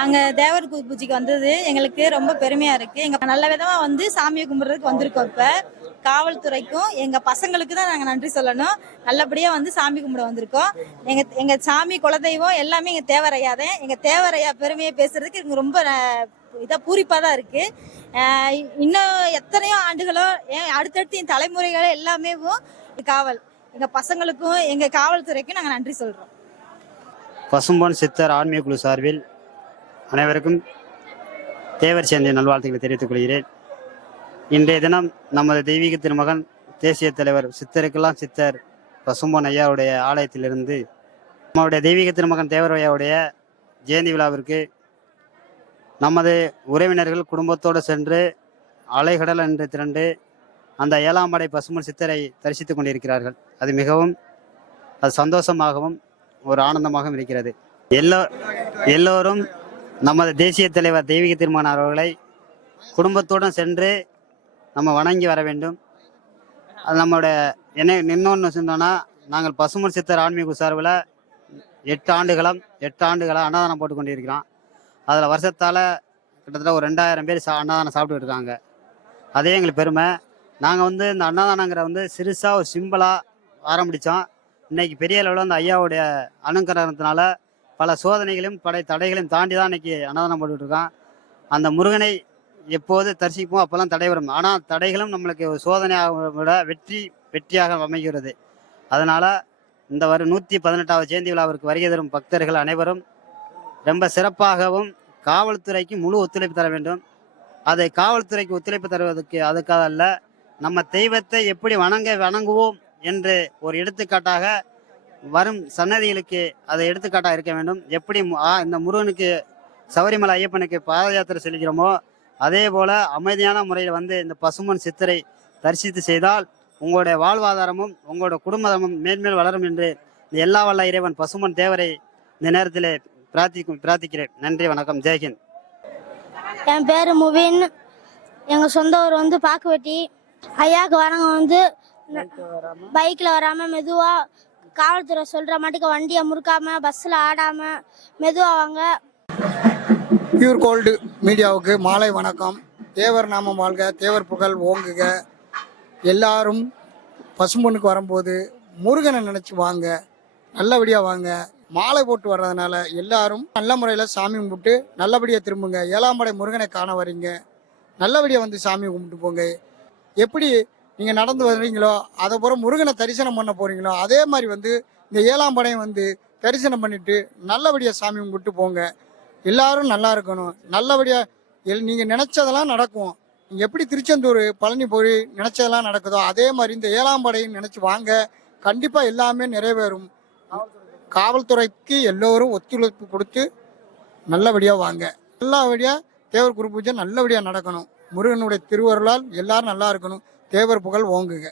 நாங்க தேவர் பூஜைக்கு வந்தது எங்களுக்கு ரொம்ப பெருமையா இருக்கு. எங்க நல்ல விதமா வந்து சாமியை கும்பிடுறதுக்கு வந்திருக்கோம். இப்ப காவல்துறைக்கும் எங்க பசங்களுக்கு தான் நாங்க நன்றி சொல்லணும். நல்லபடியா வந்து சாமி கும்பிட வந்திருக்கோம். எங்க எங்க சாமி குலதெய்வம் எல்லாமே எங்க தேவரையா தான். எங்க தேவரையா பெருமையை பேசுறதுக்கு எங்களுக்கு ரொம்ப இதா பூரிப்பா தான் இருக்கு. இன்னும் எத்தனையோ ஆண்டுகளோ அடுத்தடுத்து என் தலைமுறைகளோ எல்லாமே காவல் எங்க பசங்களுக்கும் எங்க காவல்துறைக்கும் நாங்க நன்றி சொல்றோம். பசும்பொன் சித்தர் ஆன்மீக குழு சார்பில் அனைவருக்கும் தேவர் சேர்ந்த நல்வாழ்த்துக்களை தெரிவித்துக் கொள்கிறேன். இன்றைய தினம் நமது தெய்வீக திருமகன் தேசிய தலைவர் சித்தருக்கெல்லாம் சித்தர் பசும்பொன் ஐயாவுடைய ஆலயத்திலிருந்து நம்மளுடைய தெய்வீக திருமகன் தேவர் ஐயாவுடைய ஜெயந்தி விழாவிற்கு நமது உறவினர்கள் குடும்பத்தோடு சென்று அலைகடல் என்று திரண்டு அந்த 7ஆம் படை பசும்பொன் சித்தரை தரிசித்துக் கொண்டிருக்கிறார்கள். அது மிகவும் சந்தோஷமாகவும் ஒரு ஆனந்தமாகவும் இருக்கிறது. எல்லோரும் நமது தேசிய தலைவர் தெய்வீக திருமகன் அவர்களை குடும்பத்துடன் சென்று நம்ம வணங்கி வர வேண்டும். அது நம்மளுடைய இன்னொன்று சொன்னோன்னா, நாங்கள் பசும்பொன் சித்தர் ஆன்மீக சார்பில் 8 ஆண்டுகளாக அன்னதானம் போட்டு கொண்டிருக்கிறோம். அதில் வருஷத்தால் கிட்டத்தட்ட ஒரு 2000 பேர் அன்னதானம் சாப்பிட்டுக்கிட்டு இருக்காங்க. அதே எங்களுக்கு பெருமை. நாங்கள் வந்து இந்த அன்னதானங்கிற வந்து சிறுசாக ஒரு சிம்பிளாக ஆரம்பித்தோம். இன்னைக்கு பெரிய அளவில் அந்த ஐயாவுடைய அனுகிரகத்தினால பல சோதனைகளையும் தடைகளையும் தாண்டி தான் இன்னைக்கு அன்னதானம் போட்டுக்கிட்டு இருக்கோம். அந்த முருகனை எப்போது தரிசிப்போம் அப்போல்லாம் தடை வரும். ஆனால் தடைகளும் நம்மளுக்கு ஒரு சோதனையாக விட வெற்றியாக அமைகிறது. அதனால் இந்த 118வது ஜெயந்தி விழாவிற்கு வருகை தரும் பக்தர்கள் அனைவரும் ரொம்ப சிறப்பாகவும் காவல்துறைக்கு முழு ஒத்துழைப்பு தர வேண்டும். அதை காவல்துறைக்கு ஒத்துழைப்பு தருவதற்கு அதுக்காக அல்ல, நம்ம தெய்வத்தை எப்படி வணங்குவோம் என்று ஒரு எடுத்துக்காட்டாக வரும் சன்னதிகளுக்கு அதை எடுத்துக்காட்டாக இருக்க வேண்டும். எப்படி இந்த முருகனுக்கு சபரிமலை ஐயப்பனுக்கு பாத யாத்திரை செல்கிறோமோ அதே போல அமைதியான முறையில் வந்து இந்த பசும்பொன் சித்தரை தரிசித்து செய்தால் உங்களுடைய வாழ்வாதாரமும் உங்களோட குடும்பமும் மேன்மேல் வளரும் என்று இந்த எல்லா வல்ல இறைவன் பசும்பொன் தேவரை இந்த நேரத்தில் பிரார்த்திக்கிறேன். நன்றி, வணக்கம், ஜெய்ஹிந்த். என் பேர் முபின். எங்கள் சொந்த ஊர் வந்து பாக்குவெட்டி. ஐயாவுக்கு வரவங்க வந்து பைக்கில் வராமல் மெதுவாக காவல்துறை சொல்கிற மாட்டுக்கு வண்டியை முறுக்காமல் பஸ்ஸில் ஆடாமல் மெதுவாக வாங்க. பியூர் கோல்டு மீடியாவுக்கு மாலை வணக்கம். தேவர் நாமம் வாழ்க, தேவர் புகழ் ஓங்குக. எல்லாரும் பசும்பொன்னுக்கு வரும்போது முருகனை நினச்சி வாங்க, நல்லபடியாக வாங்க. மாலை போட்டு வர்றதுனால எல்லாரும் நல்ல முறையில் சாமி கும்பிட்டு நல்லபடியாக திரும்புங்க. 7ஆம் படை முருகனை காண வரீங்க, நல்லபடியாக வந்து சாமி கும்பிட்டு போங்க. எப்படி நீங்கள் நடந்து வர்றீங்களோ அதை போல முருகனை தரிசனம் பண்ண போகிறீங்களோ அதே மாதிரி வந்து இந்த 7ஆம் படையை வந்து தரிசனம் பண்ணிவிட்டு நல்லபடியாக சாமி கும்பிட்டு போங்க. எல்லாரும் நல்லா இருக்கணும். நல்லபடியாக நீங்கள் நினச்சதெல்லாம் நடக்கும். நீங்கள் எப்படி திருச்செந்தூர் பழனி போய் நினச்சதெல்லாம் நடக்குதோ அதே மாதிரி இந்த 7ஆம் படையும் நினச்சி வாங்க. கண்டிப்பாக எல்லாமே நிறைவேறும். காவல்துறைக்கு எல்லோரும் ஒத்துழைப்பு கொடுத்து நல்லபடியாக வாங்க. நல்லபடியாக தேவர் குரு பூஜை நல்லபடியாக நடக்கணும். முருகனுடைய திருவருளால் எல்லாரும் நல்லா இருக்கணும். தேவர் புகழ் ஓங்குக.